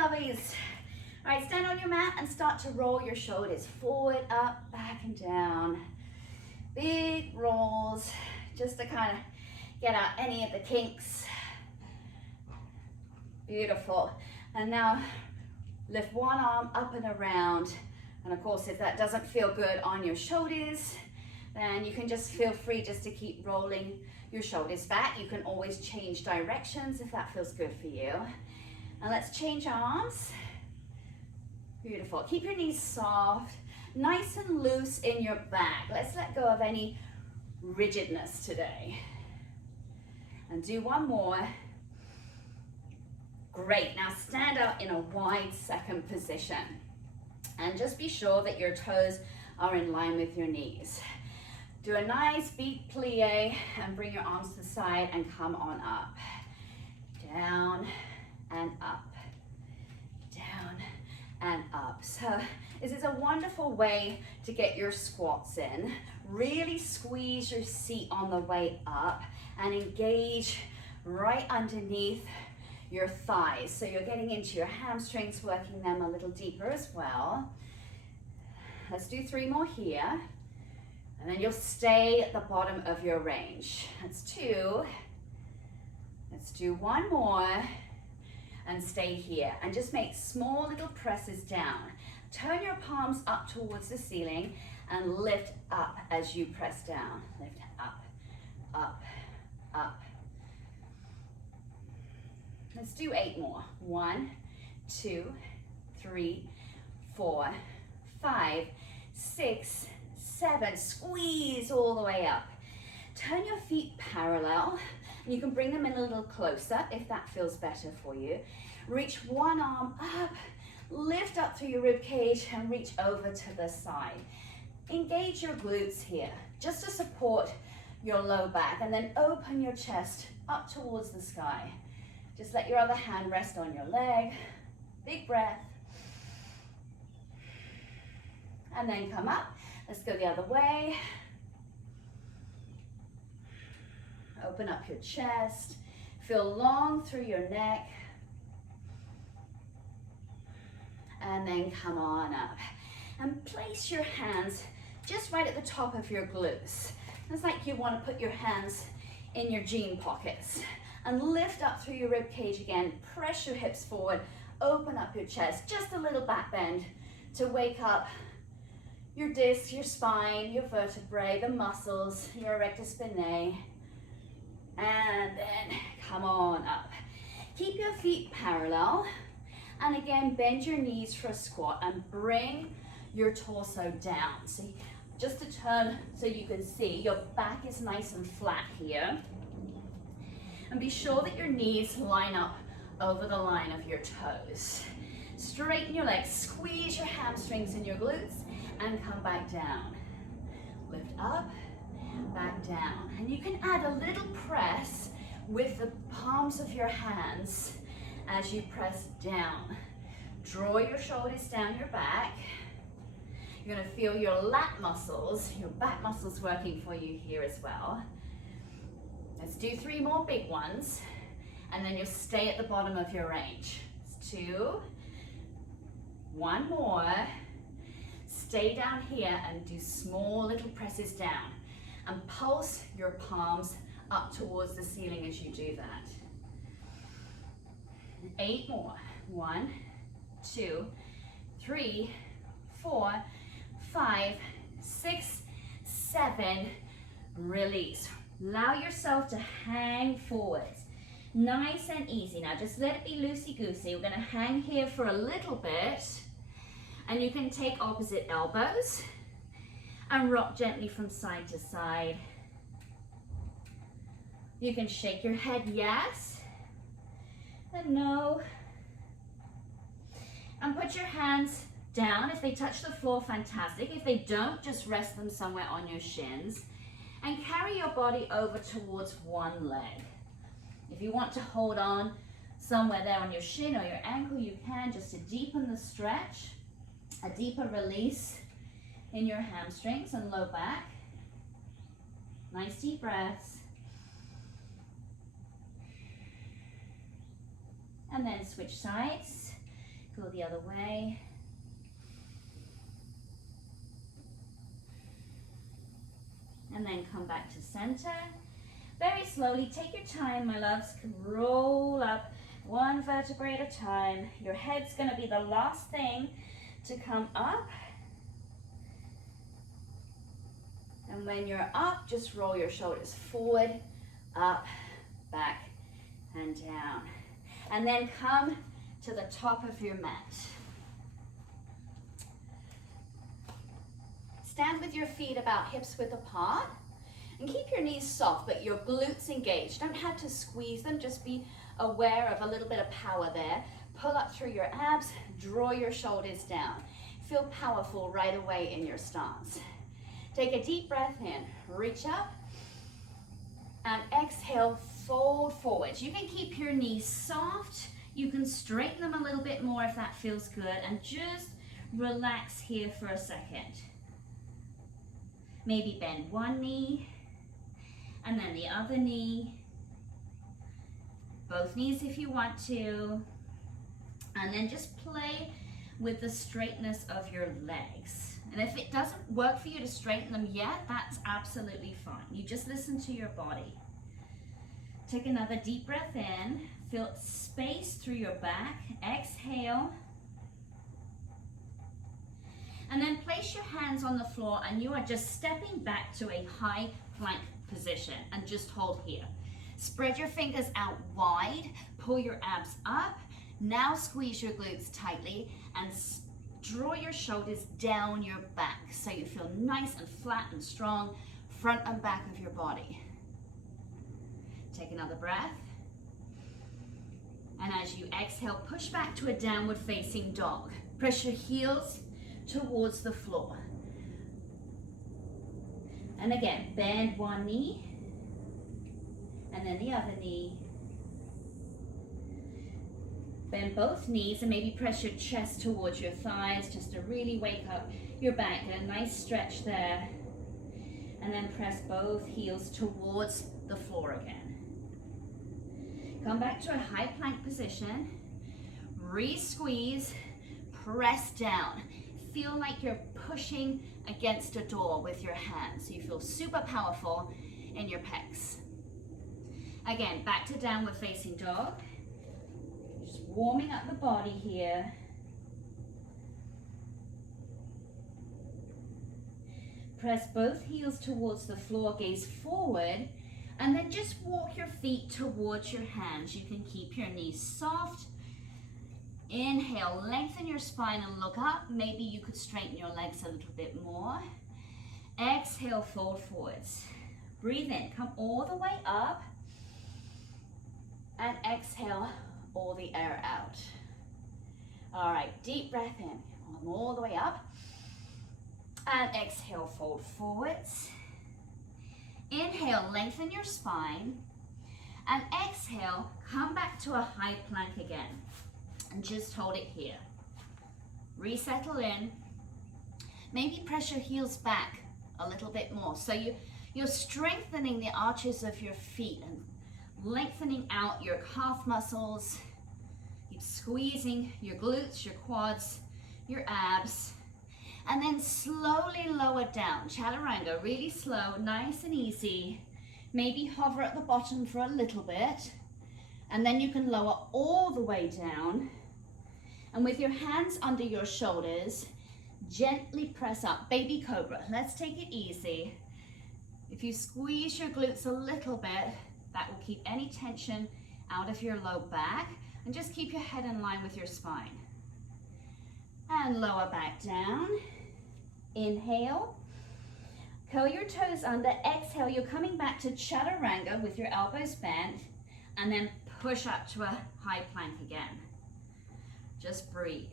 lovies. All right, stand on your mat and start to roll your shoulders forward, up, back, and down. Big rolls, just to kind of get out any of the kinks. Beautiful. And now lift one arm up and around. And of course, if that doesn't feel good on your shoulders, then you can just feel free just to keep rolling your shoulders back. You can always change directions if that feels good for you. And let's change arms. Beautiful. Keep your knees soft, nice and loose in your back. Let's let go of any rigidness today. And do one more. Great. Now stand up in a wide second position. And just be sure that your toes are in line with your knees. Do a nice beat plie and bring your arms to the side and come on up. Down and up. Down and up. So this is a wonderful way to get your squats in. Really squeeze your seat on the way up and engage right underneath your thighs. So you're getting into your hamstrings, working them a little deeper as well. Let's do 3 more here. And then you'll stay at the bottom of your range. That's 2. Let's do 1 more and stay here. And just make small little presses down. Turn your palms up towards the ceiling and lift up as you press down. Lift up, up, up. Let's do 8 more. 1, 2, 3, 4, 5, 6, 7. Squeeze all the way up. Turn your feet parallel. And you can bring them in a little closer if that feels better for you. Reach one arm up, lift up through your rib cage and reach over to the side. Engage your glutes here, just to support your low back, and then open your chest up towards the sky. Just let your other hand rest on your leg. Big breath. And then come up. Let's go the other way. Open up your chest. Feel long through your neck. And then come on up. And place your hands just right at the top of your glutes. It's like you want to put your hands in your jean pockets. And lift up through your rib cage again. Press your hips forward. Open up your chest. Just a little back bend to wake up your discs, your spine, your vertebrae, the muscles, your erector spinae. And then come on up. Keep your feet parallel. And again, bend your knees for a squat and bring your torso down. See, just to turn so you can see, your back is nice and flat here. And be sure that your knees line up over the line of your toes. Straighten your legs, squeeze your hamstrings and your glutes, and come back down. Lift up, back down. And you can add a little press with the palms of your hands as you press down. Draw your shoulders down your back. You're gonna feel your lat muscles, your back muscles working for you here as well. Let's do 3 more big ones, and then you'll stay at the bottom of your range. It's 2, 1 more. Stay down here and do small little presses down. And pulse your palms up towards the ceiling as you do that. 8 more. 1, 2, 3, 4, 5, 6, 7. Release. Allow yourself to hang forwards. Nice and easy. Now just let it be loosey-goosey. We're going to hang here for a little bit. And you can take opposite elbows and rock gently from side to side. You can shake your head yes and no. And put your hands down. If they touch the floor, fantastic. If they don't, just rest them somewhere on your shins. And carry your body over towards one leg. If you want to hold on somewhere there on your shin or your ankle, you can, just to deepen the stretch, a deeper release in your hamstrings and low back. Nice deep breaths. And then switch sides. Go the other way. And then come back to center. Very slowly, take your time, my loves. Roll up one vertebrae at a time. Your head's going to be the last thing to come up. And when you're up, just roll your shoulders forward, up, back, and down. And then come to the top of your mat. Stand with your feet about hips width apart. And keep your knees soft, but your glutes engaged. Don't have to squeeze them, just be aware of a little bit of power there. Pull up through your abs, draw your shoulders down. Feel powerful right away in your stance. Take a deep breath in, reach up, and exhale, fold forward. You can keep your knees soft. You can straighten them a little bit more if that feels good, and just relax here for a second. Maybe bend one knee, and then the other knee. Both knees if you want to. And then just play with the straightness of your legs. And if it doesn't work for you to straighten them yet, that's absolutely fine. You just listen to your body. Take another deep breath in. Feel space through your back. Exhale. And then place your hands on the floor, and you are just stepping back to a high plank position, and just hold here. Spread your fingers out wide, pull your abs up. Now squeeze your glutes tightly and draw your shoulders down your back so you feel nice and flat and strong, front and back of your body. Take another breath. And as you exhale, push back to a downward facing dog. Press your heels towards the floor. And again, bend one knee, and then the other knee. Bend both knees and maybe press your chest towards your thighs just to really wake up your back. Get a nice stretch there. And then press both heels towards the floor again. Come back to a high plank position. Re-squeeze, press down. Feel like you're pushing against a door with your hands. So you feel super powerful in your pecs. Again, back to downward facing dog. Just warming up the body here. Press both heels towards the floor, gaze forward, and then just walk your feet towards your hands. You can keep your knees soft. Inhale, lengthen your spine and look up. Maybe you could straighten your legs a little bit more. Exhale, fold forwards. Breathe in, come all the way up. And exhale, all the air out. All right, deep breath in. Come all the way up. And exhale, fold forwards. Inhale, lengthen your spine. And exhale, come back to a high plank again. And just hold it here. Resettle in. Maybe press your heels back a little bit more. So you're strengthening the arches of your feet and lengthening out your calf muscles. Keep squeezing your glutes, your quads, your abs. And then slowly lower down. Chaturanga, really slow, nice and easy. Maybe hover at the bottom for a little bit. And then you can lower all the way down. And with your hands under your shoulders, gently press up. Baby cobra. Let's take it easy. If you squeeze your glutes a little bit, that will keep any tension out of your low back. And just keep your head in line with your spine. And lower back down. Inhale. Curl your toes under. Exhale. You're coming back to chaturanga with your elbows bent. And then push up to a high plank again. Just breathe.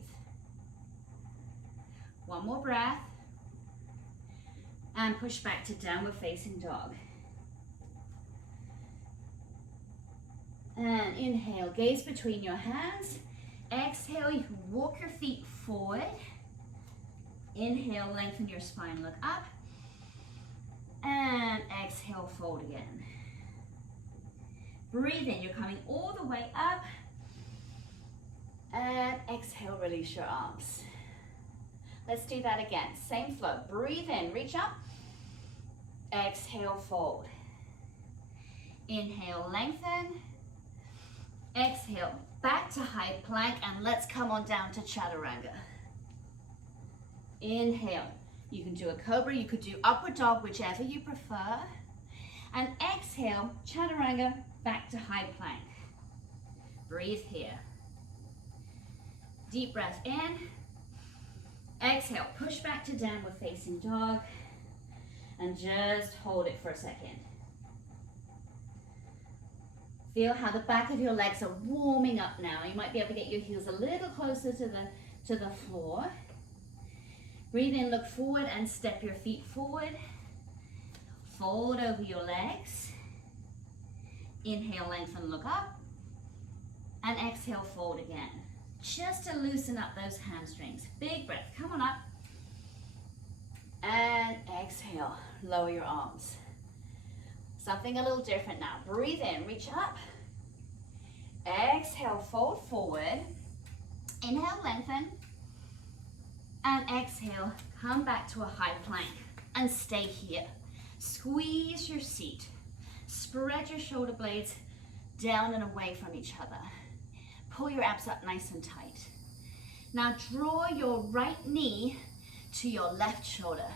One more breath. And push back to downward facing dog. And inhale, gaze between your hands. Exhale, you can walk your feet forward. Inhale, lengthen your spine, look up. And exhale, fold again. Breathe in, you're coming all the way up. And exhale, release your arms. Let's do that again. Same flow. Breathe in, reach up. Exhale, fold. Inhale, lengthen. Exhale, back to high plank, and let's come on down to chaturanga. Inhale. You can do a cobra, you could do upward dog, whichever you prefer. And exhale, chaturanga, back to high plank. Breathe here. Deep breath in. Exhale, push back to downward facing dog. And just hold it for a second. Feel how the back of your legs are warming up now. You might be able to get your heels a little closer to the floor. Breathe in, look forward and step your feet forward. Fold over your legs. Inhale, lengthen, look up. And exhale, fold again. Just to loosen up those hamstrings. Big breath, come on up. And exhale, lower your arms. Something a little different now. Breathe in, reach up. Exhale, fold forward. Inhale, lengthen. And exhale, come back to a high plank and stay here. Squeeze your seat. Spread your shoulder blades down and away from each other. Pull your abs up nice and tight. Now draw your right knee to your left shoulder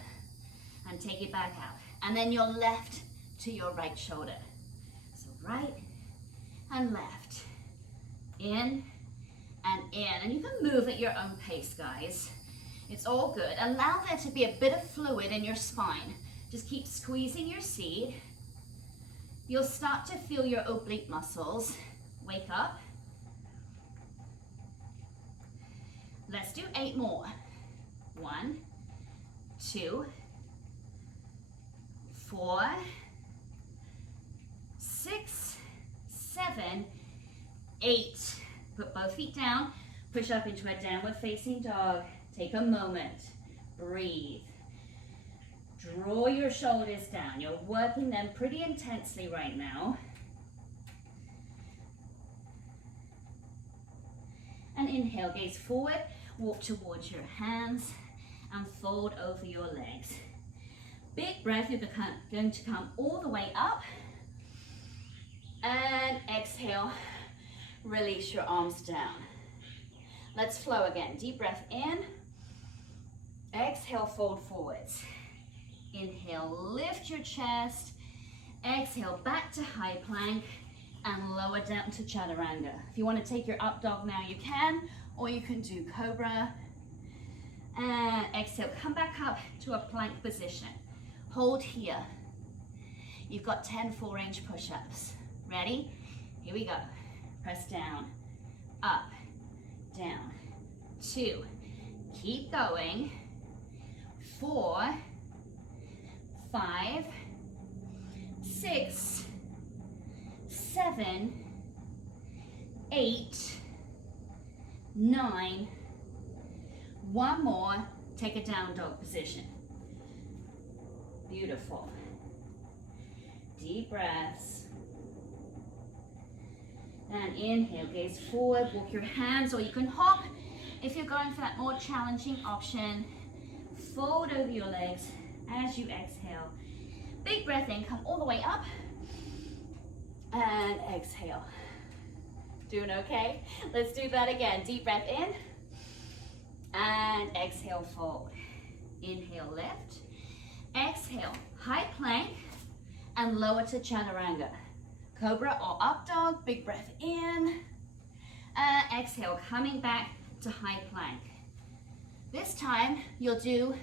and take it back out. And then your left to your right shoulder. So right and left. In and in. And you can move at your own pace, guys. It's all good. Allow there to be a bit of fluid in your spine. Just keep squeezing your seat. You'll start to feel your oblique muscles wake up. Let's do 8 more. 1, 2, 4, 6, 7, 8. Put both feet down. Push up into a downward facing dog. Take a moment. Breathe. Draw your shoulders down. You're working them pretty intensely right now. And inhale, gaze forward. Walk towards your hands and fold over your legs. Big breath, you're going to come all the way up. And exhale, release your arms down. Let's flow again. Deep breath in. Exhale, fold forwards. Inhale, lift your chest. Exhale, back to high plank and lower down to chaturanga. If you want to take your up dog now, you can, or you can do cobra. And exhale, come back up to a plank position. Hold here. You've got 10 full range push-ups. Ready? Here we go. Press down, up, down. 2. Keep going. 4, 5, 6, 7, 8, 9. One more. Take a down dog position. Beautiful. Deep breaths. And inhale, gaze forward, walk your hands, or you can hop if you're going for that more challenging option. Fold over your legs as you exhale. Big breath in, come all the way up. And exhale. Doing okay? Let's do that again. Deep breath in. And exhale, fold. Inhale, lift. Exhale, high plank and lower to chaturanga. Cobra or up dog, big breath in. And exhale, coming back to high plank. This time, you'll do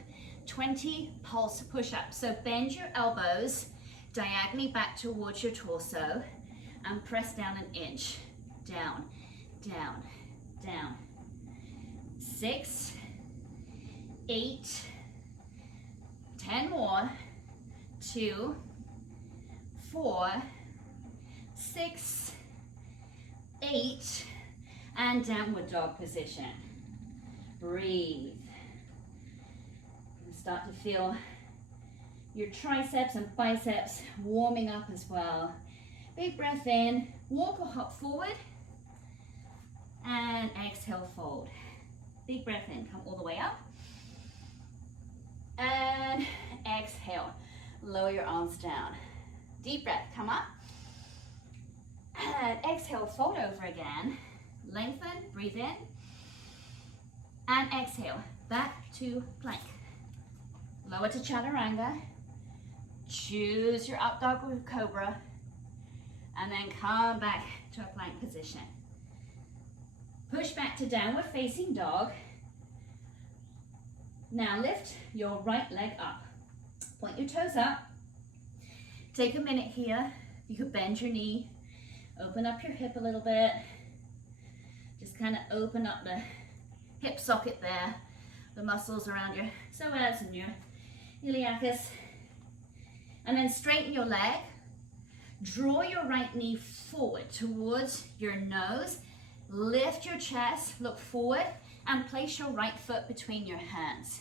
20 pulse push-ups. So bend your elbows diagonally back towards your torso and press down an inch. Down, down, down. 6, 8, 10 more. 2, 4, 6, 8, and downward dog position. Breathe. Start to feel your triceps and biceps warming up as well. Big breath in, walk or hop forward, and exhale, fold. Big breath in, come all the way up. And exhale, lower your arms down. Deep breath, come up. And exhale, fold over again. Lengthen, breathe in. And exhale, back to plank. Lower to chaturanga. Choose your up dog or cobra. And then come back to a plank position. Push back to downward facing dog. Now lift your right leg up. Point your toes up. Take a minute here. You could bend your knee. Open up your hip a little bit. Just kind of open up the hip socket there. The muscles around your psoas and your iliacus. And then straighten your leg. Draw your right knee forward towards your nose. Lift your chest, look forward, and place your right foot between your hands.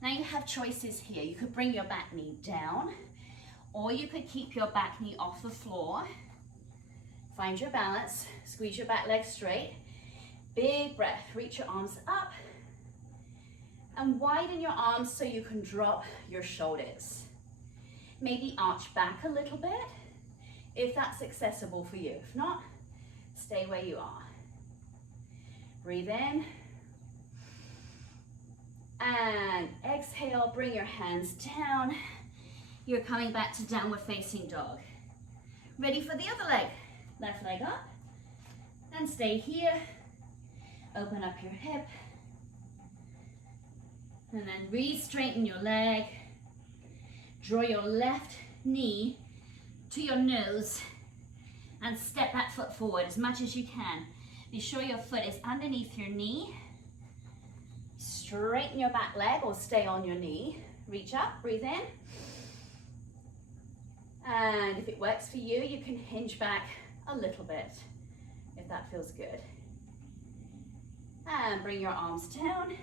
Now you have choices here. You could bring your back knee down, or you could keep your back knee off the floor. Find your balance, squeeze your back leg straight. Big breath, reach your arms up, and widen your arms so you can drop your shoulders. Maybe arch back a little bit, if that's accessible for you. If not, stay where you are. Breathe in. And exhale, bring your hands down. You're coming back to downward facing dog. Ready for the other leg. Left leg up. And stay here. Open up your hip. And then re-straighten your leg. Draw your left knee to your nose. And step that foot forward as much as you can. Be sure your foot is underneath your knee. Straighten your back leg or stay on your knee. Reach up, breathe in. And if it works for you, you can hinge back a little bit if that feels good. And bring your arms down.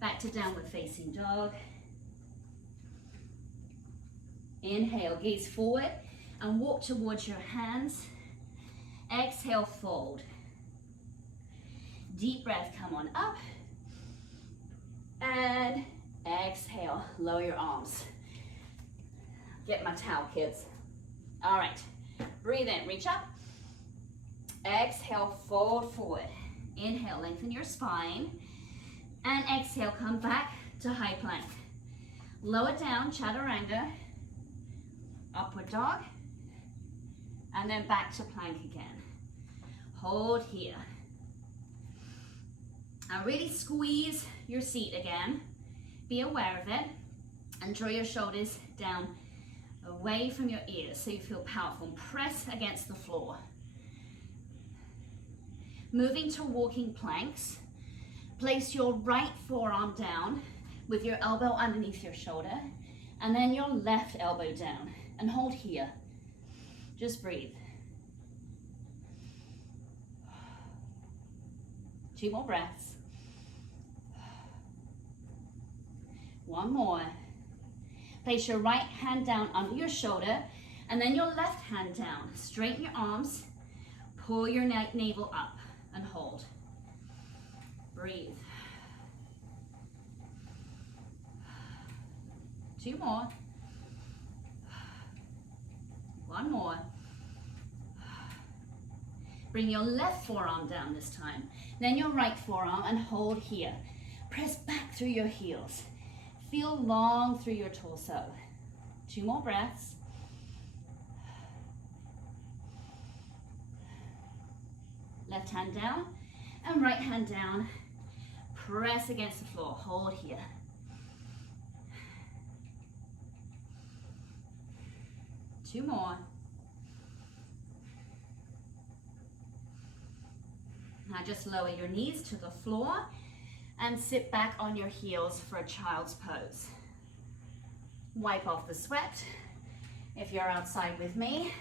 Back to downward facing dog. Inhale, gaze forward and walk towards your hands. Exhale, fold. Deep breath, come on up. And exhale, lower your arms. Get my towel, kids. All right, breathe in, reach up. Exhale, fold forward. Inhale, lengthen your spine. And exhale, come back to high plank. Lower down, chaturanga. Upward dog. And then back to plank again. Hold here. Now really squeeze your seat again. Be aware of it. And draw your shoulders down away from your ears so you feel powerful. Press against the floor. Moving to walking planks. Place your right forearm down with your elbow underneath your shoulder. And then your left elbow down. And hold here. Just breathe. 2 more breaths. 1 more. Place your right hand down under your shoulder and then your left hand down. Straighten your arms. Pull your navel up and hold. Breathe. 2 more. 1 more. Bring your left forearm down this time. Then your right forearm and hold here. Press back through your heels. Feel long through your torso. 2 more breaths. Left hand down and right hand down. Press against the floor. Hold here. 2 more. Now just lower your knees to the floor and sit back on your heels for a child's pose. Wipe off the sweat if you're outside with me.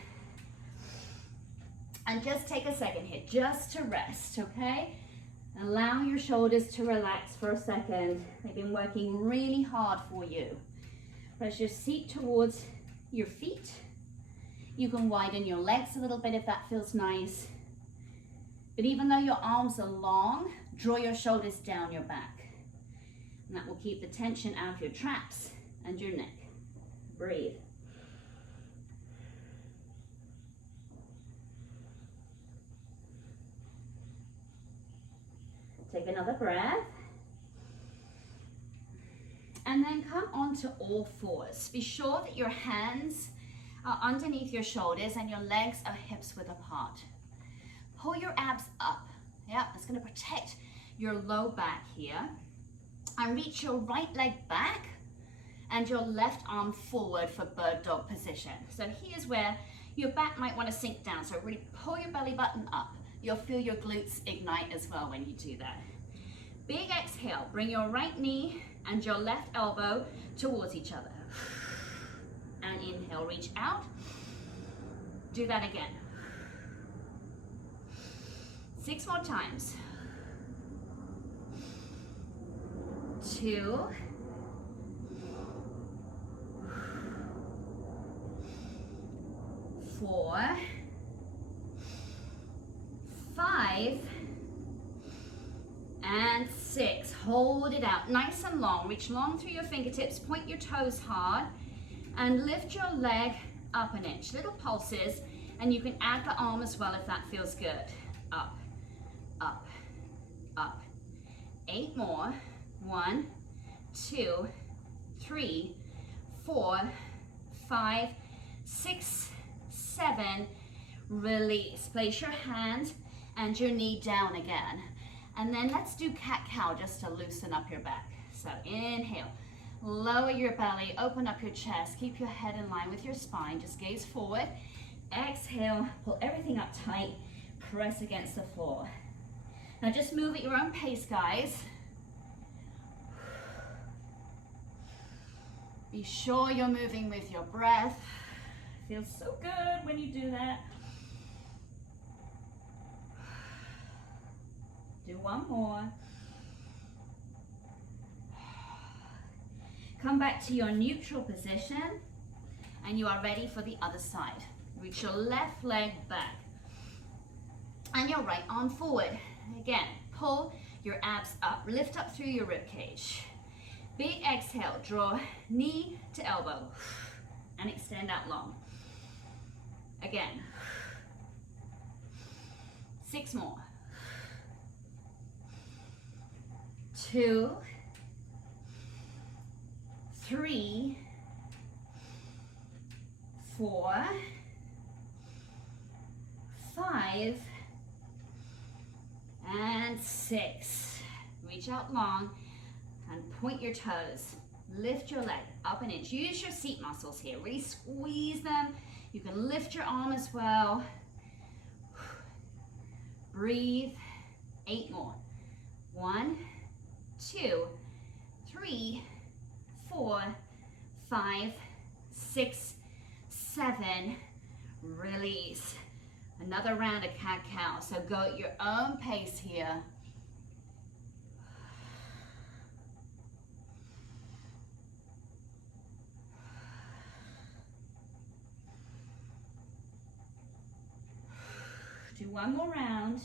And just take a second here just to rest, okay? Allow your shoulders to relax for a second. They've been working really hard for you. Press your seat towards your feet. You can widen your legs a little bit if that feels nice. But even though your arms are long, draw your shoulders down your back. And that will keep the tension out of your traps and your neck. Breathe. Take another breath. And then come onto all fours. Be sure that your hands are underneath your shoulders and your legs are hips width apart. Pull your abs up. Yeah, it's going to protect your low back here. And reach your right leg back and your left arm forward for bird dog position. So here's where your back might want to sink down. So really pull your belly button up. You'll feel your glutes ignite as well when you do that. Big exhale. Bring your right knee and your left elbow towards each other. And inhale, reach out. Do that again. 6 more times. 2. 4. 5. And 6. Hold it out nice and long. Reach long through your fingertips. Point your toes hard. And lift your leg up an inch. Little pulses. And you can add the arm as well if that feels good. Up, up, up. 8 more. 1, 2, 3, 4, 5, 6, 7. Release. Place your hand and your knee down again. And then let's do cat-cow just to loosen up your back. So inhale. Lower your belly. Open up your chest. Keep your head in line with your spine. Just gaze forward. Exhale. Pull everything up tight. Press against the floor. Now just move at your own pace, guys. Be sure you're moving with your breath. Feels so good when you do that. Do one more. Come back to your neutral position and you are ready for the other side. Reach your left leg back and your right arm forward. Again, pull your abs up, lift up through your rib cage. Big exhale, draw knee to elbow and extend out long. Again. 6 more. 2, 3, 4, 5, and 6. Reach out long and point your toes. Lift your leg up an inch. Use your seat muscles here. Really squeeze them. You can lift your arm as well. Breathe. 8 more. 1, 2, 3, 4, 5, 6, 7. Release. Another round of cat-cow. So go at your own pace here. Do one more round.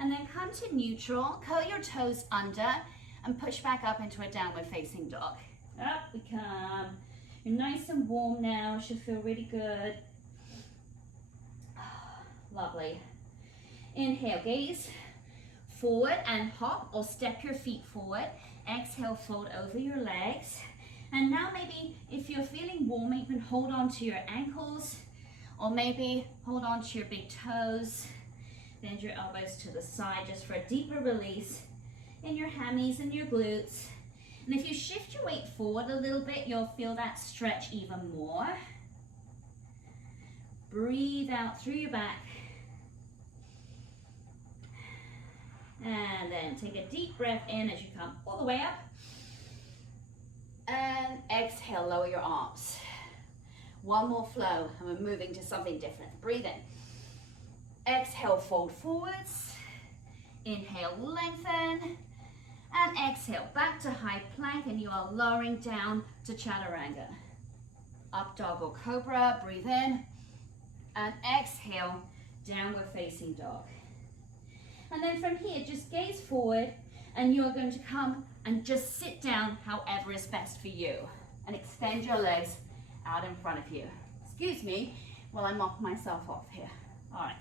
And then come to neutral, curl your toes under and push back up into a downward facing dog. Up we come. You're nice and warm now, should feel really good. Lovely. Inhale, gaze forward and hop or step your feet forward. Exhale, fold over your legs. And now maybe if you're feeling warm, you can hold on to your ankles or maybe hold on to your big toes. Bend your elbows to the side just for a deeper release in your hammies and your glutes. And if you shift your weight forward a little bit, you'll feel that stretch even more. Breathe out through your back. And then take a deep breath in as you come all the way up. And exhale, lower your arms. One more flow, and we're moving to something different. Breathe in. Exhale, fold forwards. Inhale, lengthen. And exhale, back to high plank, and you are lowering down to chaturanga. Up dog or cobra, breathe in. And exhale, downward facing dog. And then from here, just gaze forward and you're going to come and just sit down however is best for you. And extend your legs out in front of you. Excuse me while I mop myself off here. All right.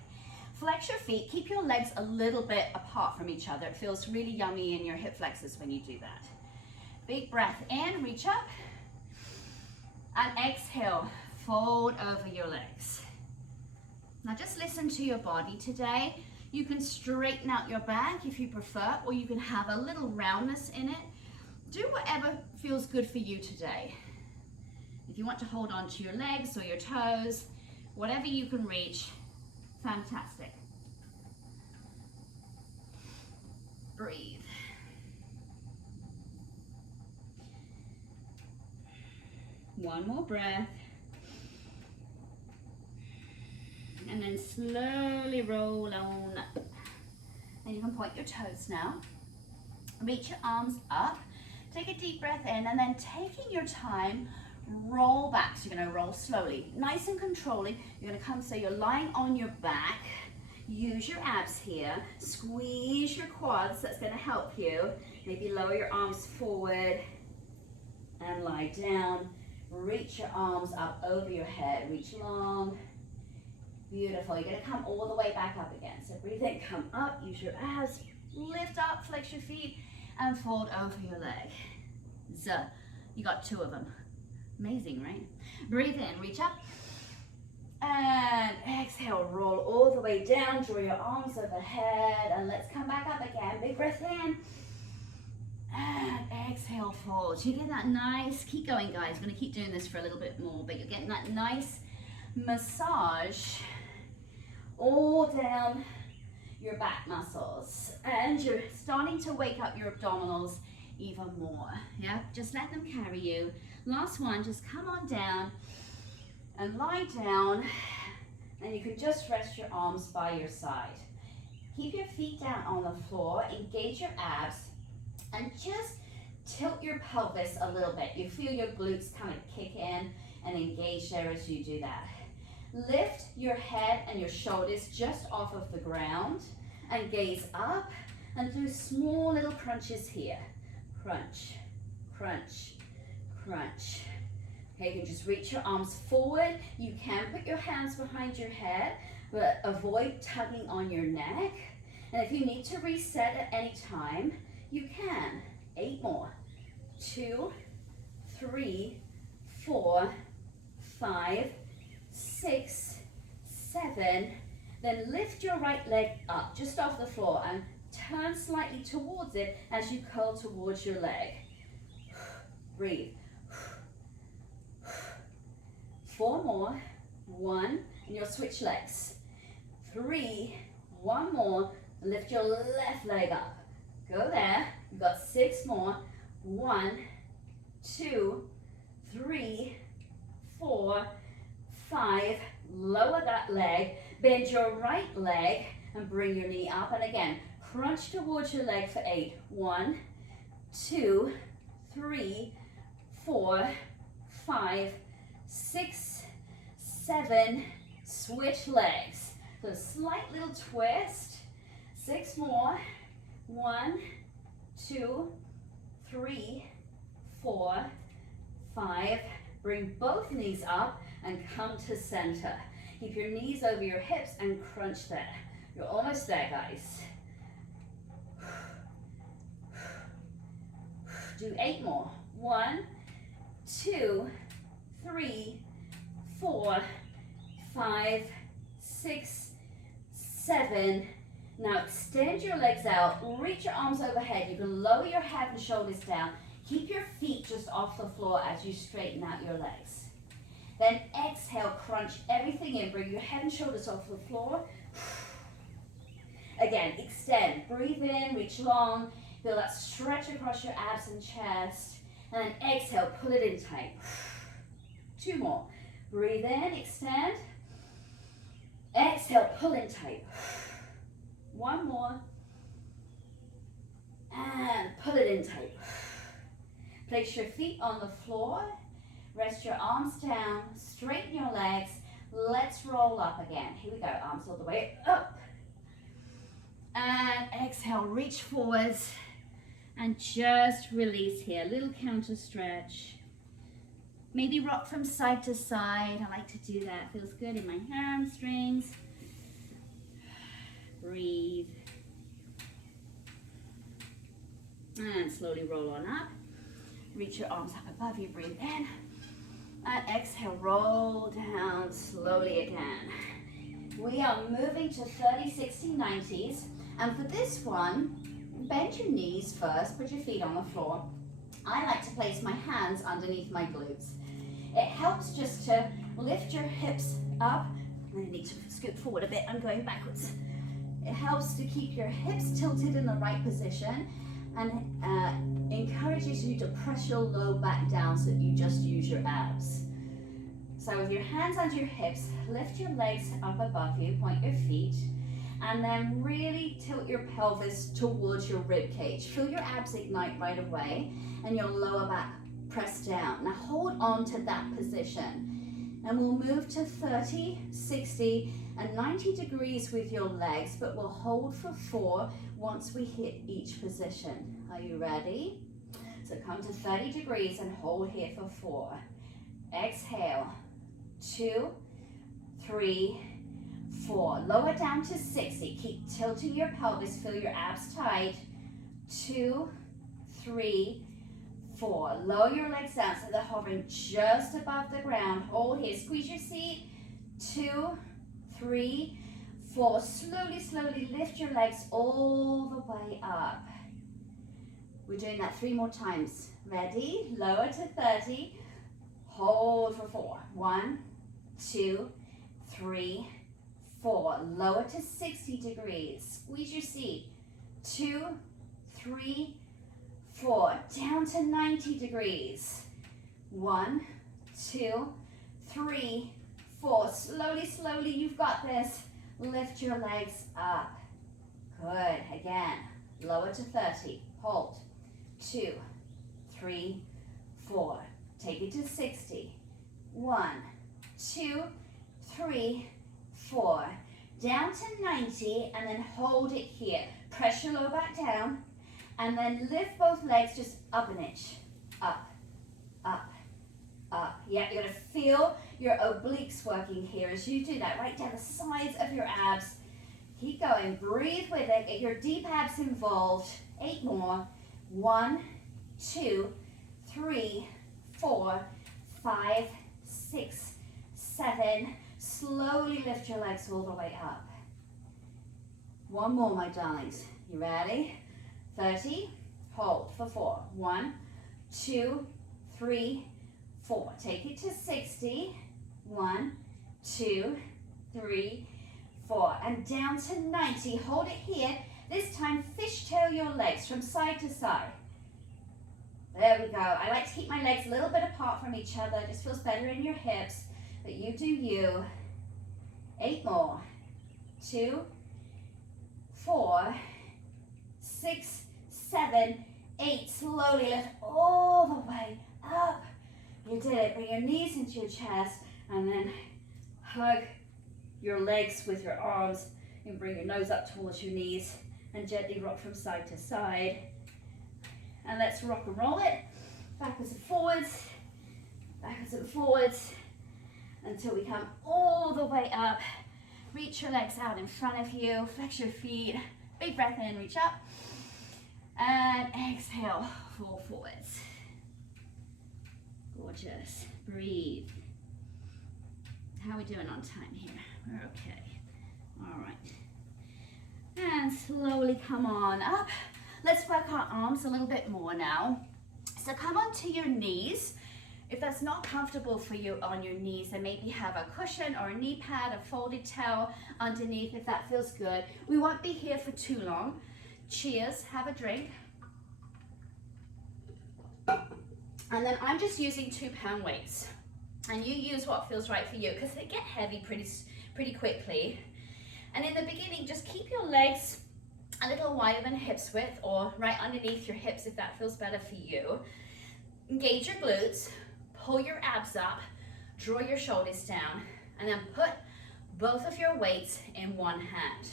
Flex your feet. Keep your legs a little bit apart from each other. It feels really yummy in your hip flexors when you do that. Big breath in, reach up. And exhale, fold over your legs. Now just listen to your body today. You can straighten out your back if you prefer, or you can have a little roundness in it. Do whatever feels good for you today. If you want to hold on to your legs or your toes, whatever you can reach, fantastic. Breathe. One more breath. And then slowly roll on up. And you can point your toes now. Reach your arms up. Take a deep breath in, and then taking your time, roll back. So you're going to roll slowly, nice and controlling. You're going to come so you're lying on your back. Use your abs here. Squeeze your quads. That's going to help you. Maybe lower your arms forward and lie down. Reach your arms up over your head. Reach long. Beautiful. You're going to come all the way back up again. So breathe in, come up, use your abs, lift up, flex your feet, and fold over your leg. You got two of them. Amazing, right? Breathe in, reach up. And exhale, roll all the way down, draw your arms overhead, and let's come back up again. Big breath in. And exhale, fold. You get that nice, keep going guys. I'm going to keep doing this for a little bit more, but you're getting that nice massage all down your back muscles. And you're starting to wake up your abdominals even more. Yeah, just let them carry you. Last one, just come on down and lie down, and you can just rest your arms by your side. Keep your feet down on the floor, engage your abs, and just tilt your pelvis a little bit. You feel your glutes kind of kick in and engage there as you do that. Lift your head and your shoulders just off of the ground and gaze up and do small little crunches here. Crunch, crunch, crunch. Okay, you can just reach your arms forward. You can put your hands behind your head, but avoid tugging on your neck. And if you need to reset at any time, you can. 8 more. 2, 3, 4, 5, 6, 7. Then lift your right leg up just off the floor and turn slightly towards it as you curl towards your leg. Breathe. 4 more. 1, and you'll switch legs. 3, 1 more, lift your left leg up. Go there. You've got 6 more. 1, 2, 3, 4, 5. Lower that leg. Bend your right leg and bring your knee up. And again, crunch towards your leg for 8. 1, 2, 3, 4, 5, 6, 7. Switch legs. So a slight little twist. 6 more. 1, 2, 3, 4, 5. Bring both knees up and come to center. Keep your knees over your hips and crunch there. You're almost there, guys. Do 8 more. 1, 2, 3, 4, 5, 6, 7. Now extend your legs out, reach your arms overhead. You can lower your head and shoulders down. Keep your feet just off the floor as you straighten out your legs. Then exhale, crunch everything in. Bring your head and shoulders off the floor. Again, extend. Breathe in, reach long. Feel that stretch across your abs and chest. And then exhale, pull it in tight. 2 more. Breathe in, extend. Exhale, pull in tight. 1 more. And pull it in tight. Place your feet on the floor. Rest your arms down, straighten your legs. Let's roll up again. Here we go, arms all the way up. And exhale, reach forwards and just release here. Little counter stretch. Maybe rock from side to side. I like to do that. Feels good in my hamstrings. Breathe. And slowly roll on up. Reach your arms up above you, breathe in. And exhale, roll down slowly again. We are moving to 30, 60, 90s. And for this one, bend your knees first, put your feet on the floor. I like to place my hands underneath my glutes. It helps just to lift your hips up. I need to scoot forward a bit, I'm going backwards. It helps to keep your hips tilted in the right position and encourages you to press your low back down so that you just use your abs. So with your hands under your hips, lift your legs up above you, point your feet, and then really tilt your pelvis towards your rib cage. Feel your abs ignite right away and your lower back press down. Now hold on to that position and we'll move to 30, 60, and 90 degrees with your legs, but we'll hold for 4 once we hit each position. Are you ready? So come to 30 degrees and hold here for 4. Exhale, 2, 3, 4. Lower down to 60. Keep tilting your pelvis, feel your abs tight. 2, 3, 4. Lower your legs down so they're hovering just above the ground. Hold here, squeeze your seat. 2, 3, 4. Slowly, slowly lift your legs all the way up. We're doing that 3 more times. Ready? Lower to 30. Hold for 4. 1, 2, 3, 4. Lower to 60 degrees. Squeeze your seat. 2, 3, 4. Down to 90 degrees. 1, 2, 3, 4. Slowly, slowly, you've got this. Lift your legs up. Good. Again, lower to 30. Hold. 2, 3, 4. Take it to 60. 1, 2, 3, 4. Down to 90 and then hold it here. Press your lower back down and then lift both legs just up an inch. Up, up, up. Yeah, you're gonna feel your obliques working here as you do that, right down the sides of your abs. Keep going, breathe with it, get your deep abs involved. 8 more. 1, 2, 3, 4, 5, 6, 7. Slowly lift your legs all the way up. 1 more, my darlings. You ready? 30. Hold for 4. 1, 2, 3, 4. Take it to 60. 1, 2, 3, 4. And down to 90. Hold it here. This time, fishtail your legs from side to side. There we go. I like to keep my legs a little bit apart from each other. It just feels better in your hips. But you do you. 8 more. 2, 4, 6, 7, 8. Slowly lift all the way up. You did it. Bring your knees into your chest and then hug your legs with your arms and bring your nose up towards your knees and gently rock from side to side. And let's rock and roll it backwards and forwards until we come all the way up. Reach your legs out in front of you, flex your feet, big breath in, reach up, and exhale, fall forwards. Gorgeous, breathe. How are we doing on time here? We're okay, all right. And slowly come on up. Let's work our arms a little bit more now. So come onto your knees. If that's not comfortable for you on your knees, then maybe have a cushion or a knee pad, a folded towel underneath if that feels good. We won't be here for too long. Cheers, have a drink. And then I'm just using 2-pound weights. And you use what feels right for you because they get heavy pretty quickly. And in the beginning, just keep your legs a little wider than hips width or right underneath your hips if that feels better for you. Engage your glutes, pull your abs up, draw your shoulders down, and then put both of your weights in one hand.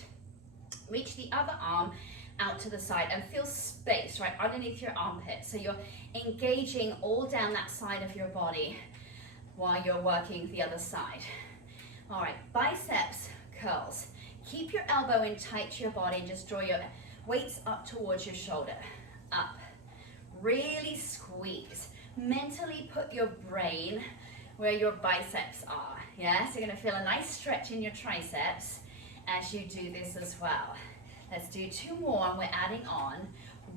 Reach the other arm out to the side and feel space right underneath your armpit. So you're engaging all down that side of your body while you're working the other side. All right, biceps curls. Keep your elbow in tight to your body and just draw your weights up towards your shoulder. Up. Really squeeze. Mentally put your brain where your biceps are. Yeah, so you're gonna feel a nice stretch in your triceps as you do this as well. Let's do 2 more and we're adding on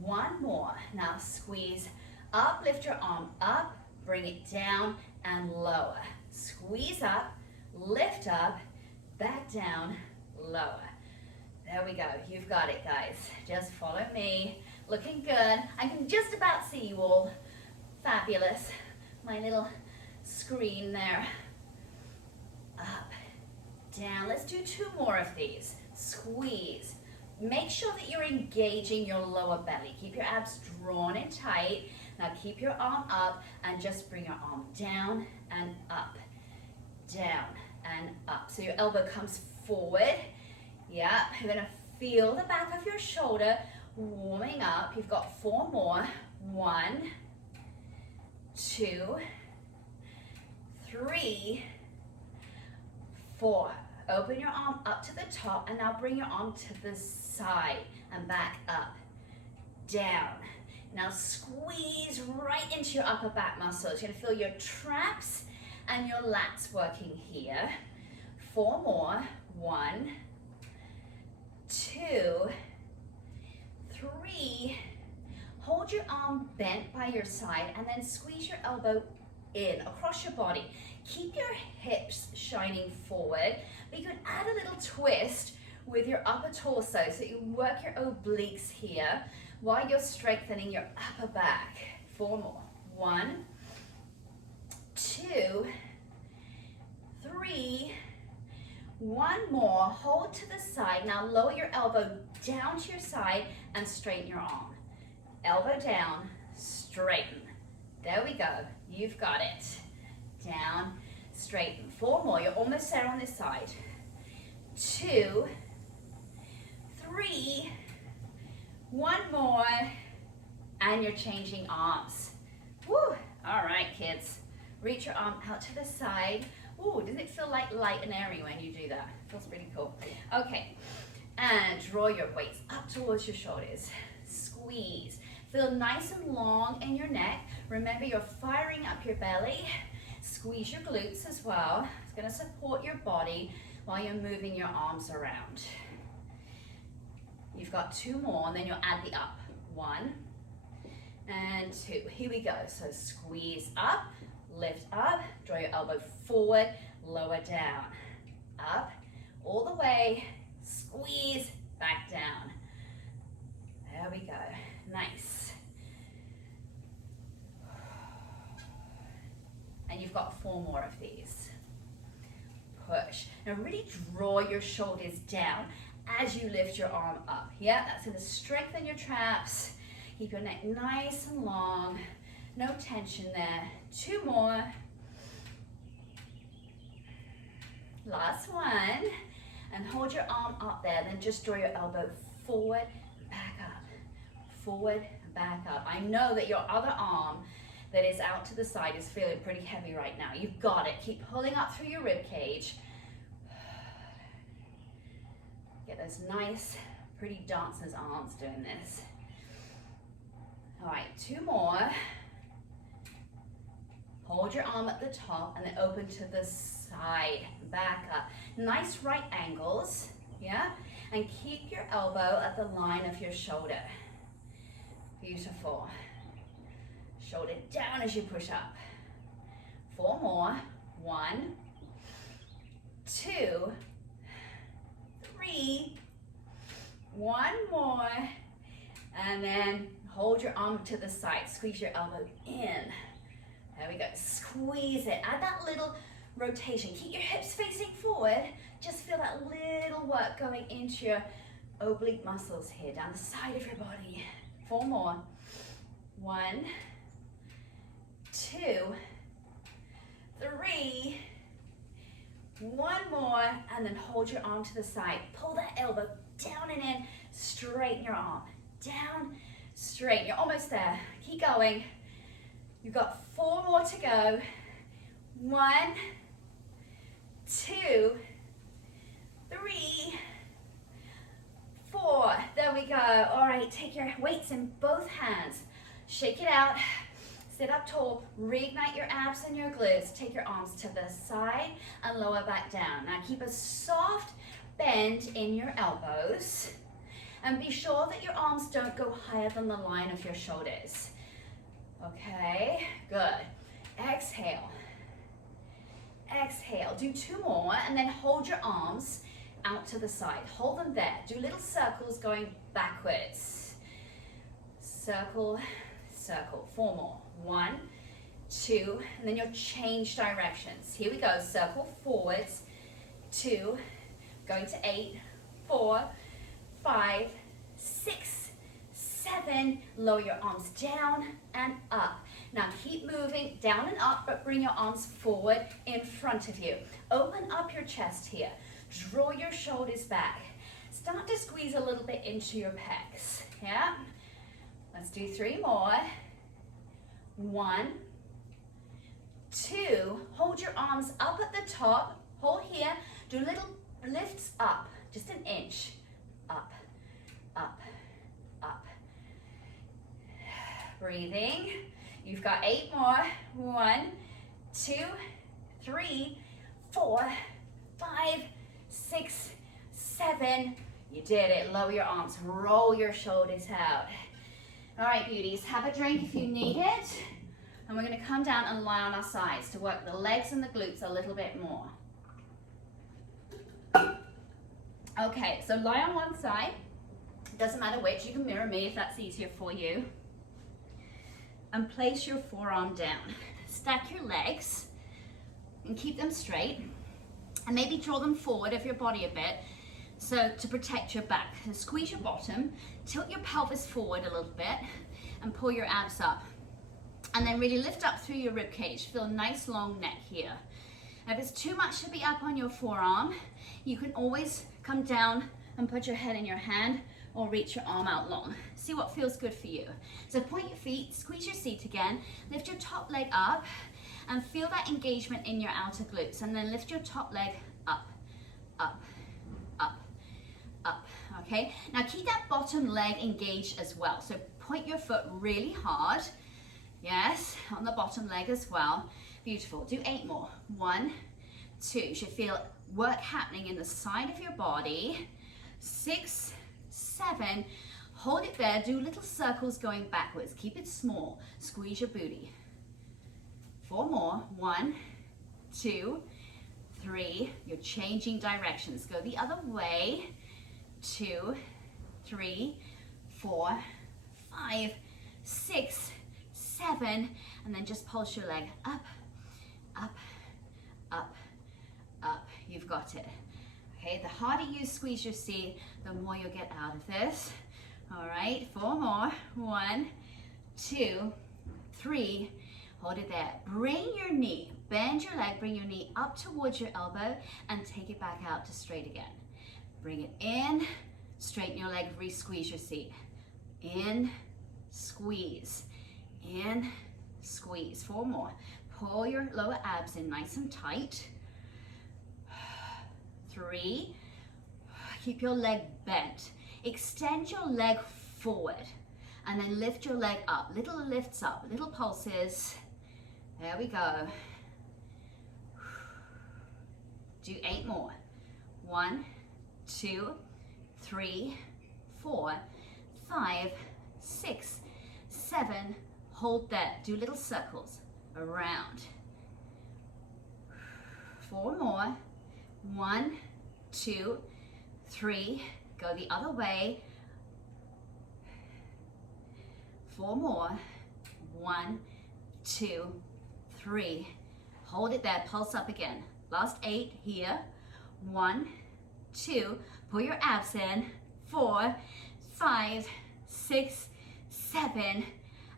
1 more. Now squeeze up, lift your arm up, bring it down and lower. Squeeze up, lift up, back down, lower. There we go, you've got it guys. Just follow me, looking good. I can just about see you all. Fabulous, my little screen there. Up, down, let's do 2 more of these. Squeeze, make sure that you're engaging your lower belly. Keep your abs drawn and tight. Now keep your arm up and just bring your arm down and up, down and up. So your elbow comes forward. Yeah, you're gonna feel the back of your shoulder warming up. You've got 4 more. 1, 2, 3, 4. Open your arm up to the top and now bring your arm to the side and back up, down. Now squeeze right into your upper back muscles. You're gonna feel your traps and your lats working here. 4 more. 1, 2, 3. Hold your arm bent by your side and then squeeze your elbow in across your body. Keep your hips shining forward, but you can add a little twist with your upper torso so you work your obliques here while you're strengthening your upper back. 4 more. 1, 2, 3, 1 more. Hold to the side. Now lower your elbow down to your side and straighten your arm. Elbow down, straighten. There we go. You've got it. Down, straighten. 4 more. You're almost there on this side. 2, 3, 1 more, and you're changing arms. Woo! All right, kids. Reach your arm out to the side. Ooh, doesn't it feel like light and airy when you do that? Feels pretty cool. Okay, and draw your weights up towards your shoulders. Squeeze. Feel nice and long in your neck. Remember, you're firing up your belly. Squeeze your glutes as well. It's gonna support your body while you're moving your arms around. You've got 2 more, and then you'll add the up. 1 and 2. Here we go. So squeeze up, lift up, draw your elbow forward, lower down, up, all the way, squeeze, back down. There we go. Nice. And you've got 4 more of these. Push. Now really draw your shoulders down as you lift your arm up. Yeah, that's going to strengthen your traps. Keep your neck nice and long. No tension there. 2 more. Last one. And hold your arm up there. Then just draw your elbow forward, back up. Forward, back up. I know that your other arm that is out to the side is feeling pretty heavy right now. You've got it. Keep pulling up through your rib cage. Get those nice, pretty dancer's arms doing this. All right, 2 more. Hold your arm at the top and then open to the side, back up. Nice right angles, yeah? And keep your elbow at the line of your shoulder. Beautiful. Shoulder down as you push up. 4 more. 1, 2, 3, 1 more, and then hold your arm to the side, squeeze your elbow in. There we go, squeeze it, add that little rotation, keep your hips facing forward, just feel that little work going into your oblique muscles here, down the side of your body. 4 more. 1, 2, 3, one more, and then hold your arm to the side. Pull that elbow down and in, straighten your arm. Down, straighten, you're almost there. Keep going. You've got 4 more to go. 1, 2, 3, 4. There we go. All right, take your weights in both hands. Shake it out. Sit up tall. Reignite your abs and your glutes. Take your arms to the side and lower back down. Now keep a soft bend in your elbows. And be sure that your arms don't go higher than the line of your shoulders. Okay, good. Exhale. Exhale. Do 2 more and then hold your arms out to the side. Hold them there. Do little circles going backwards. Circle, circle. 4 more. 1, 2, and then you'll change directions. Here we go. Circle forwards. 2, going to 8, 4, 5, 6, 7. Lower your arms down and up. Now keep moving down and up, but bring your arms forward in front of you. Open up your chest here. Draw your shoulders back. Start to squeeze a little bit into your pecs. Yeah? Let's do 3 more. 1, 2. Hold your arms up at the top. Hold here. Do little lifts up, just an inch. Up, up, up. Breathing. You've got 8 more. 1, 2, 3, 4, 5, 6, 7. You did it. Lower your arms. Roll your shoulders out. All right, beauties. Have a drink if you need it. And we're going to come down and lie on our sides to work the legs and the glutes a little bit more. Okay, so lie on one side. Doesn't matter which. You can mirror me if that's easier for you. And place your forearm down. Stack your legs and keep them straight. And maybe draw them forward of your body a bit, so to protect your back. So squeeze your bottom, tilt your pelvis forward a little bit, and pull your abs up. And then really lift up through your rib cage. Feel a nice long neck here. If it's too much to be up on your forearm, you can always come down and put your head in your hand or reach your arm out long. See what feels good for you. So point your feet, squeeze your seat again, lift your top leg up, and feel that engagement in your outer glutes. And then lift your top leg up, up, up, up. Okay? Now keep that bottom leg engaged as well. So point your foot really hard. Yes, on the bottom leg as well. Beautiful. Do 8 more. 1, 2. You should feel work happening in the side of your body. 6, 7. Hold it there. Do little circles going backwards. Keep it small. Squeeze your booty. 4 more. 1, 2, 3. You're changing directions. Go the other way. 2, 3, 4, 5, 6, 7. And then just pulse your leg up, up, up, up. You've got it. Okay, the harder you squeeze your seat, the more you'll get out of this. All right, 4 more. 1, 2, 3. Hold it there. Bring your knee, bend your leg, bring your knee up towards your elbow and take it back out to straight again. Bring it in, straighten your leg, re-squeeze your seat. In, squeeze. In, squeeze. 4 more. Pull your lower abs in nice and tight. 3. Keep your leg bent. Extend your leg forward and then lift your leg up. Little lifts up, little pulses. There we go. Do 8 more. 1, 2, 3, 4, 5, 6, 7. Hold there. Do little circles around. 4 more. 1, 2, 3. Go the other way. 4 more. 1, 2, 3. Hold it there. Pulse up again. Last 8 here. 1, 2. Pull your abs in. 4, 5, 6, 7.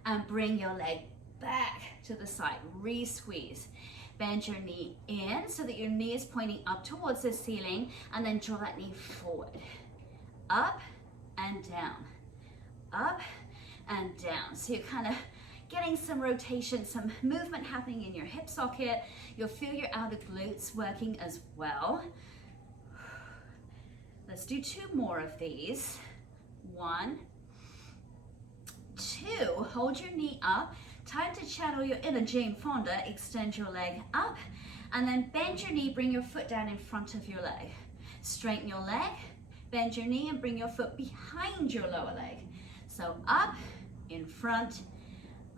And bring your leg back to the side. Re-squeeze. Bend your knee in so that your knee is pointing up towards the ceiling, and then draw that knee forward. Up and down. Up and down. So you're kind of getting some rotation, some movement happening in your hip socket. You'll feel your outer glutes working as well. Let's do 2 more of these. 1, 2. Hold your knee up. Time to channel your inner Jane Fonda. Extend your leg up, and then bend your knee, bring your foot down in front of your leg. Straighten your leg, bend your knee, and bring your foot behind your lower leg. So up, in front,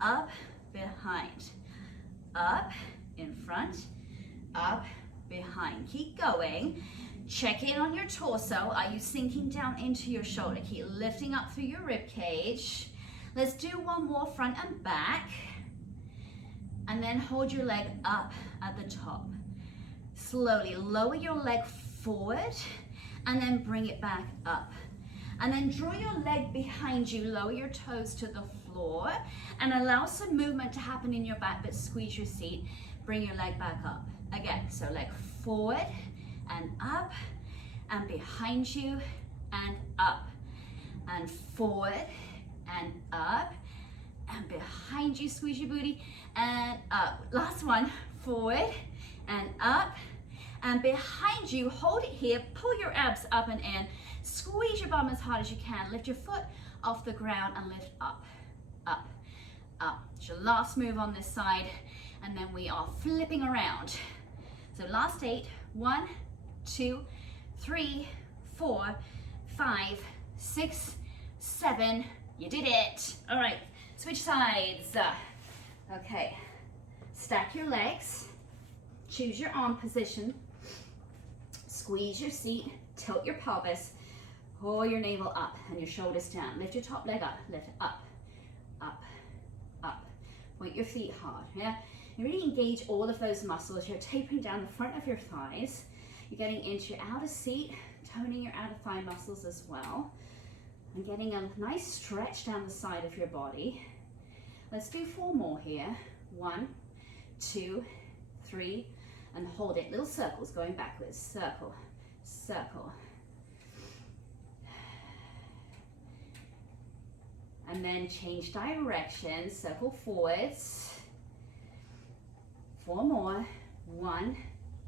up, behind. Up, in front, up, behind. Keep going. Check in on your torso. Are you sinking down into your shoulder? Keep lifting up through your rib cage. Let's do 1 more, front and back. And then hold your leg up at the top. Slowly lower your leg forward and then bring it back up. And then draw your leg behind you, lower your toes to the floor, and allow some movement to happen in your back, but squeeze your seat. Bring your leg back up. Again, so leg forward and up, and behind you and up, and forward and up, and behind you, squeeze your booty, and up. Last one, forward and up, and behind you, hold it here, pull your abs up and in, squeeze your bum as hard as you can, lift your foot off the ground and lift up, up, up. It's your last move on this side, and then we are flipping around. So last 8, 1, 2, 3, 4, 5, 6, 7, you did it. All right, switch sides. Okay, stack your legs, choose your arm position, squeeze your seat, tilt your pelvis, pull your navel up and your shoulders down. Lift your top leg up, lift it up, up, up. Point your feet hard, yeah? You really engage all of those muscles. You're tapering down the front of your thighs. You're getting into your outer seat, toning your outer thigh muscles as well, and getting a nice stretch down the side of your body. Let's do 4 more here. 1, 2, 3, and hold it. Little circles going backwards. Circle, circle. And then change direction, circle forwards. 4 more. 1,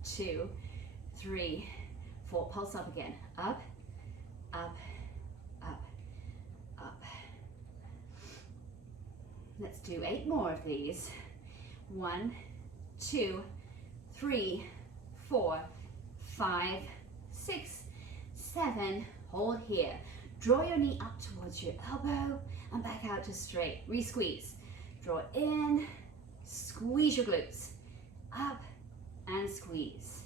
2, 3, 4. Pulse up again. Up, up, up, up. Let's do 8 more of these. 1, 2, 3, 4, 5, 6, 7. Hold here. Draw your knee up towards your elbow and back out to straight. Re-squeeze. Draw in, squeeze your glutes. Up and squeeze.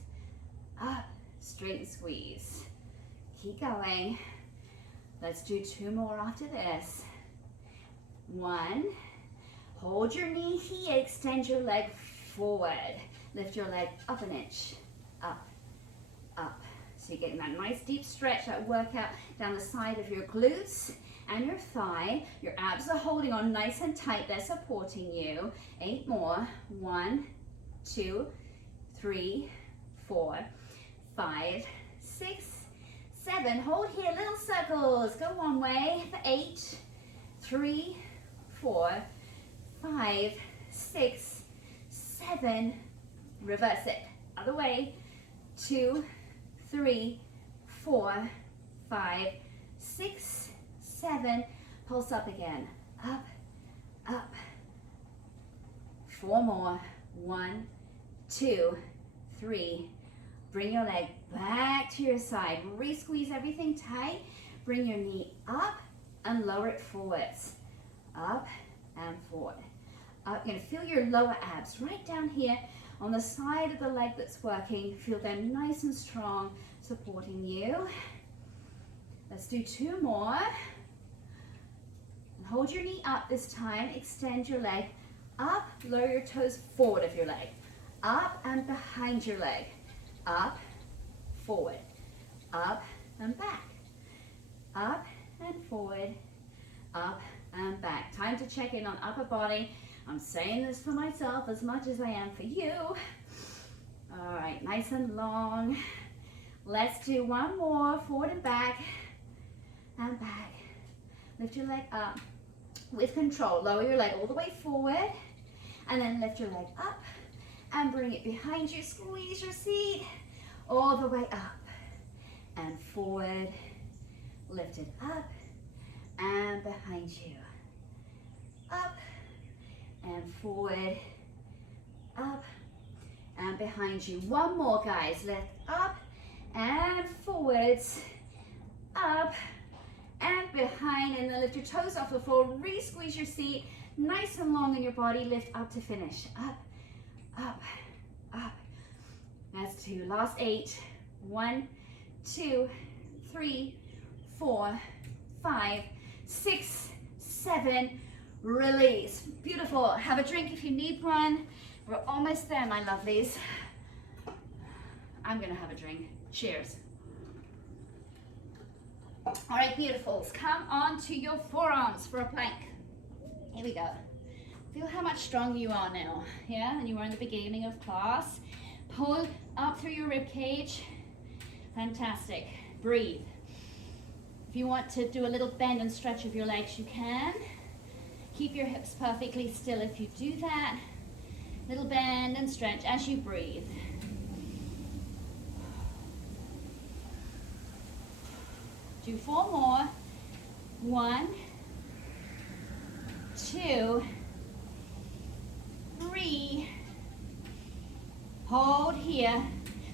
Up, straight and squeeze. Keep going. Let's do 2 more after this. 1. Hold your knee here, extend your leg forward. Lift your leg up an inch. Up, up. So you're getting that nice deep stretch, that workout down the side of your glutes and your thigh. Your abs are holding on nice and tight. They're supporting you. 8 more. 1, 2, 3, 4, 5, 6, 7. Hold here, little circles. Go one way for 8, 3, 4, 5, 6, 7. Reverse it. Other way. 2, 3, 4, 5, 6, 7. Pulse up again. Up, up. 4 more. 1, 2, 3. Bring your leg back to your side. Re-squeeze everything tight. Bring your knee up and lower it forwards. Up and forward. Up. You're going to feel your lower abs right down here on the side of the leg that's working. Feel them nice and strong, supporting you. Let's do 2 more. And hold your knee up this time. Extend your leg up. Lower your toes forward of your leg. Up and behind your leg. Up, forward. Up and back. Up and forward. Up and back. Time to check in on upper body. I'm saying this for myself as much as I am for you. All right, nice and long. Let's do one more, forward and back. Lift your leg up with control. Lower your leg all the way forward and then lift your leg up and bring it behind you. Squeeze your seat all the way up and forward. Lift it up and behind you. Up and forward. Up and behind you. One more, guys. Lift up and forwards. Up and behind, and then lift your toes off the floor. Re-squeeze your seat, nice and long in your body. Lift up to finish. Up, up, up. That's 2. Last 8. 1, 2, 3, 4, 5, 6, 7. Release. Beautiful. Have a drink if you need one. We're almost there, my lovelies. I'm gonna have a drink. Cheers. All right, beautifuls, come on to your forearms for a plank. Here we go. Feel how much stronger you are now, yeah, than you were in the beginning of class. Pull up through your rib cage. Fantastic. Breathe. If you want to do a little bend and stretch of your legs, you can. Keep your hips perfectly still if you do that. Little bend and stretch as you breathe. Do 4 more. 1, 2, 3. Hold here.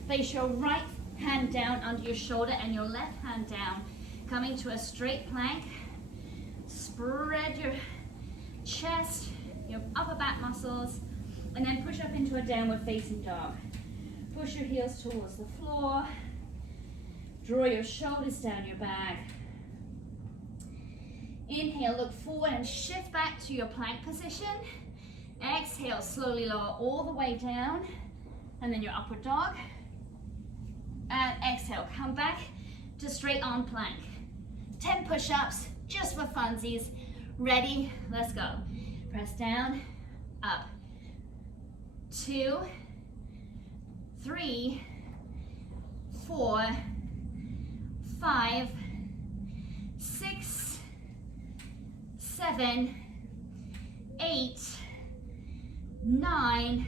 Place your right hand down under your shoulder and your left hand down. Coming to a straight plank. Spread your chest, your upper back muscles, and then push up into a downward facing dog. Push your heels towards the floor. Draw your shoulders down your back. Inhale, look forward and shift back to your plank position. Exhale, slowly lower all the way down. And then your upward dog. And exhale, come back to straight arm plank. 10 push-ups, just for funsies. Ready, let's go. Press down, up. 2, 3, 4, 5, 6, 7, 8, 9.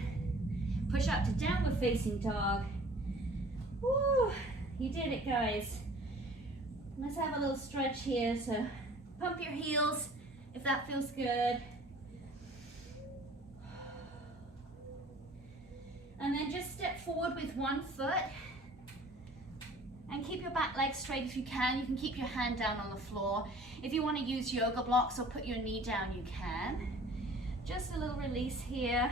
Push up to downward facing dog. Woo, you did it, guys. Let's have a little stretch here. So pump your heels if that feels good. And then just step forward with one foot. And keep your back leg straight if you can. You can keep your hand down on the floor. If you want to use yoga blocks or put your knee down, you can. Just a little release here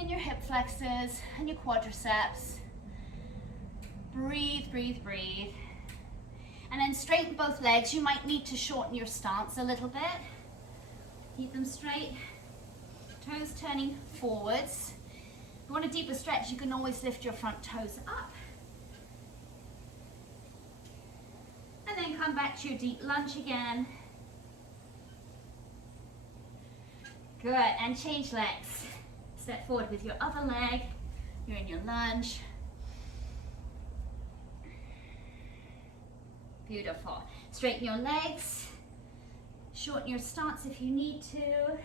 in your hip flexors and your quadriceps. Breathe, breathe, breathe. And then straighten both legs. You might need to shorten your stance a little bit. Keep them straight. Toes turning forwards. If you want a deeper stretch, you can always lift your front toes up. And then come back to your deep lunge again. Good, and change legs. Step forward with your other leg. You're in your lunge. Beautiful. Straighten your legs. Shorten your stance if you need to.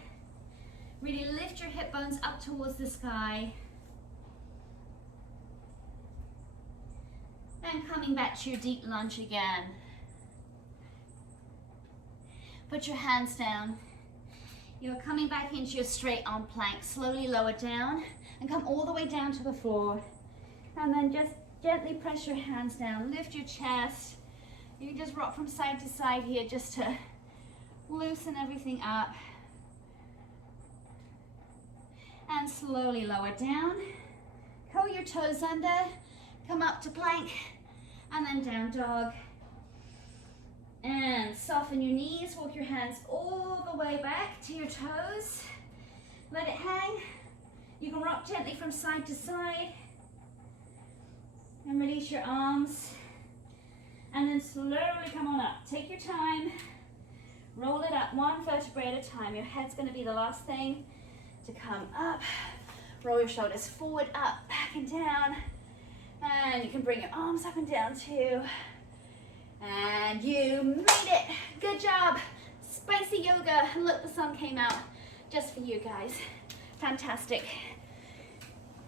Really lift your hip bones up towards the sky. And coming back to your deep lunge again. Put your hands down. You're coming back into your straight arm plank. Slowly lower down and come all the way down to the floor. And then just gently press your hands down. Lift your chest. You can just rock from side to side here just to loosen everything up. And slowly lower down. Curl your toes under. Come up to plank. And then down dog. And soften your knees. Walk your hands all the way back to your toes. Let it hang. You can rock gently from side to side. And release your arms. And then slowly come on up. Take your time. Roll it up one vertebrae at a time. Your head's going to be the last thing to come up. Roll your shoulders forward, up, back and down. And you can bring your arms up and down too. And you made it. Good job. Spicy yoga. Look, the sun came out just for you guys. Fantastic.